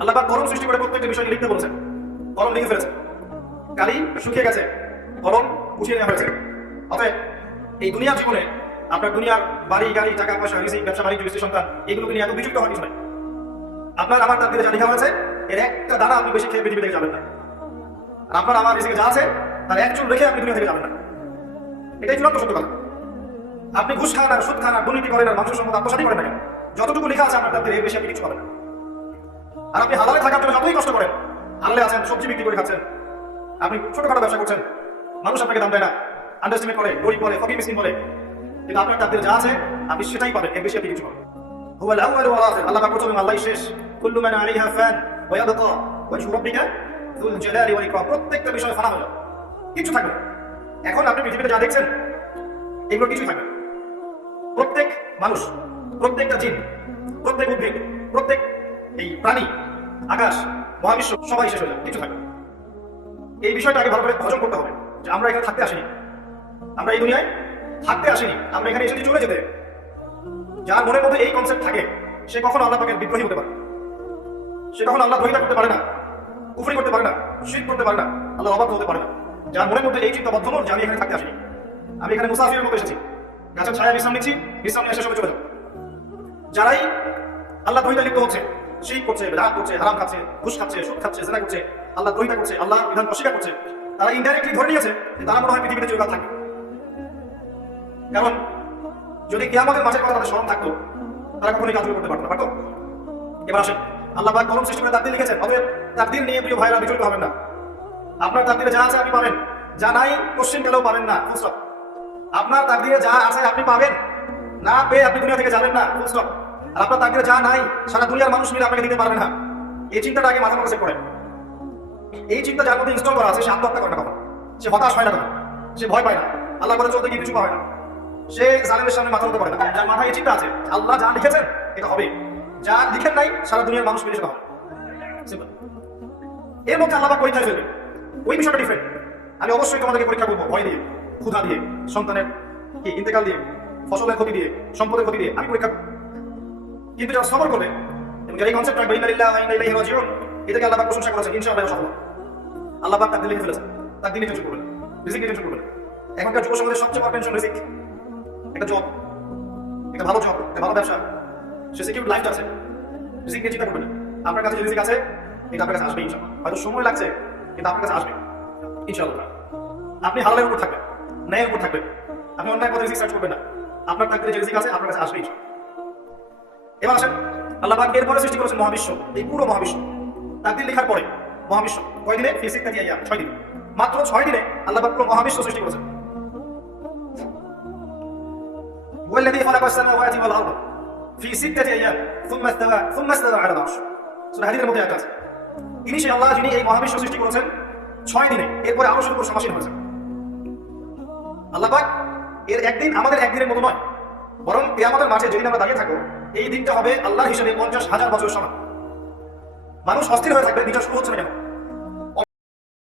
আল্লাহ পাক কলম সৃষ্টি করে প্রত্যেকটা বিষয় লিখতে বলেছেন, কলম লিখে ফেলেছেন। কালি শুকিয়ে গেছে, কলম উঠিয়ে নেওয়া হয়েছে। অতএব এই দুনিয়ার জীবনে আপনার দুনিয়ার বাড়ি গাড়ি টাকা পয়সা রিজিক ব্যবসা বাণিজ্য স্ত্রী সন্তান এগুলোকে নিয়ে এত বিচলিত হওয়ার কিছু নাই। আপনার আমার তাকদীরে যা লেখা হয়েছে এর একটা দানা আপনি বেশি খেয়ে পৃথিবী থেকে যাবেন না। আর আপনার আমার রিজিকে যা আছে তার এক চুল রেখে আপনি দুনিয়া থেকে যাবেন না। এটাই চূড়ান্ত সত্য কথা। আপনি ঘুষ খান আর সুদ খান আর দুর্নীতি করেন আর মানুষের সম্পদ আত্মসাৎ করেন না কেন, যতটুকু লেখা আছে আপনার তাকদীরে এর বেশি আপনি কিছু পাবেন না। আর আপনি হালালে থাকার জন্য যতই কষ্ট করেন, হালালে আছেন, সবজি বিক্রি করে খাচ্ছেন, আপনি ছোটখাটো ব্যবসা করছেন, মানুষ আপনাকে দাম দেয় না, আন্ডারস্টিমেট করে, গরিব বলে, ফকির মিসকিন বলে, কিন্তু আপনার তাকদীরে যা আছে আপনি সেটাই পাবেন, এর বেশি আপনি কিছু পাবেন। হুয়াল আউয়ালু ওয়াল আখির, আল্লাহ পাক প্রথম এবং আল্লাহই শেষ। কুল্লু মান আলাইহা ফান ওয়া ইয়াবকা ওয়াজহু রাব্বিকা যুল জালালি ওয়াল ইকরাম, প্রত্যেকটা বিষয় ফানা হয়ে যাবে, কিছু থাকবে না। এখন আপনি পৃথিবীতে যা দেখছেন এগুলো কিছুই থাকবে না। প্রত্যেক মানুষ, প্রত্যেকটা জিন, প্রত্যেক উদ্ভিদ, প্রত্যেক এই প্রাণী, আকাশ, মহাবিশ্ব সবাই শেষ হয়ে যাবে, কিছু থাকবে না। এই বিষয়টা আগে ভালো করে হজম করতে হবে যে আমরা এখানে থাকতে আসিনি, আমরা এই দুনিয়ায় থাকতে আসিনি, আমরা এখানে এসেছি চলে যেতে। যার মনের মধ্যে এই কনসেপ্ট থাকে সে কখনো আল্লাহ পাকের বিদ্রোহী হতে পারে, সে কখনো আল্লাহ দ্রোহিতা করতে পারে না, কুফরি করতে পারে না, শিরক করতে পারে না, আল্লাহর অবাধ্য হতে পারে না। যার মনের মধ্যে এই চিন্তা বদ্ধমূল যে আমি এখানে থাকতে আসিনি, আমি এখানে মুসাফিরের মতো এসেছি, গাছের ছায়া বিশ্রাম নিচ্ছি, বিশ্রাম নিয়ে এসে সবাই চলে যাবো। যারাই আল্লাহ দ্রোহিতা লিপ্ত হচ্ছে, শিরক করছে, বেদাত করছে, হারাম খাচ্ছে, ঘুষ খাচ্ছে, সুদ খাচ্ছে, জিনা করছে, আল্লাহ দ্রোহিতা করছে, আল্লাহ বিধান অস্বীকার করছে, তারা ইনডাইরেক্টলি ধরে নিয়েছে যে তারা মনে হয় পৃথিবীতে চিরকাল থাকবে। কারণ যদি কিয়ামতের মাঝে কথা তাদের স্মরণ থাকতো তারা কখনোই কাজগুলো করতে পারতো না, পারতো? এবার আসেন, আল্লাহ পাক কলম সৃষ্টি করে তাকদীর লিখেছেন, অতএব তাকদীর নিয়ে প্রিয় ভাইরা বিচলিত হবেন না। আপনার তাকদীরে যা আছে আপনি পাবেন, যা নাই কোশ্চেন গেলেও পাবেন না, ফুল স্টপ। আপনার তাকদীরে যা আছে আপনি পাবেন, না পেয়ে আপনি দুনিয়া থেকে যাবেন না, ফুল স্টপ। আর আপনার তাকদীরে যা নাই সারা দুনিয়ার মানুষ মিলে আপনাকে দিতে পারবে না। এই চিন্তাটা আগে মাথার মধ্যে সেট করেন। এই চিন্তা যার মধ্যে ইনস্টল করা আছে সে আত্মহত্যা করে না কখন, সে হতাশ হয় না তখন, সে ভয় পায় না, আল্লাহ করে চলতে গিয়ে কিছু পায় না, সে জালেমের সামনে মাথা মতো করে না। যার মাথায় এই চিন্তা আছে আল্লাহ যা লিখেছেন এটা হবে, যা লিখেন নাই সারা দুনিয়ার মানুষ মিলে সেটা হবে, সিম্পল। এর মধ্যে আল্লাহ পাক পরীক্ষা ফেলবে, ওই বিষয়টা ডিফারেন্ট। আমি অবশ্যই তোমাদেরকে পরীক্ষা করবো ভয় দিয়ে, ক্ষুধা দিয়ে, সন্তানের কি ইন্তেকাল দিয়ে, ফসলের ক্ষতি দিয়ে, সম্পদের ক্ষতি দিয়ে আমি পরীক্ষা করবো। কিন্তু যারা সবর করবে এবং যারা এই কনসেপ্ট রাখবে ইন্না লিল্লাহি ওয়া ইন্না ইলাইহি রাজিউন, এটাকে আল্লাহ পাক প্রশংসা করেছেন, ইনশাআল্লাহ সফল। আল্লাহ পাক তাকদীর লিখে ফেলেছেন, তাকদীর নিয়ে টেনশন করবেন, রিজিক নিয়ে টেনশন করবেন। এখনকার যুব সমাজের সবচেয়ে বড় টেনশন রিজিক। একটা জব, একটা ভালো জব, একটা ভালো ব্যবসা, সে সিকিউর লাইফ আছে, রিজিক নিয়ে চিন্তা করবেন না। আপনার কাছে যে রিজিক আছে এটা আপনার কাছে আসবে ইনশাআল্লাহ, হয়তো সময় লাগছে কিন্তু আপনার কাছে আসবে ইনশাআল্লাহ। আপনি হালালের উপর থাকবেন, ন্যায়ের উপর থাকবেন, আপনি অন্যায় পথে রিজিক সার্চ করবেন না, আপনার তাকদীরে যে রিজিক আছে আপনার কাছে আসবে ইনশাআল্লাহ। এবার আসেন, আল্লাহ পাক এরপরে সৃষ্টি করেছেন মহাবিশ্ব, এই পুরো মহাবিশ্ব। তাকদীর লেখার পরে মহাবিশ্ব কয় দিনে? ফি সিত্তাতি আইয়াম, 6 দিন। মাত্র 6 দিনে আল্লাহ পাক পুরো মহাবিশ্ব সৃষ্টি করেছেন। والذي خلق السماوات والارض في 6 ايام ثم استوى على العرش, সূরা হাদীদের মধ্যে একটা আছে, ইনি সেই আল্লাহ যিনি এই মহাবিশ্ব সৃষ্টি করেছেন 6 দিনে, এরপরে আরশের উপর সমাসীন হয়েছেন। আল্লাহ পাক এর একদিন আমাদের একদিনের মতো নয়, বরং কিয়ামতের মাঠে যেদিন আমরা দাঁড়িয়ে থাকবো এই দিনটা হবে আল্লাহর হিসেবে 50,000 বছর সমান। মানুষ অস্থির হয়ে থাকবে, দিনটা শুরু হচ্ছে না কেন?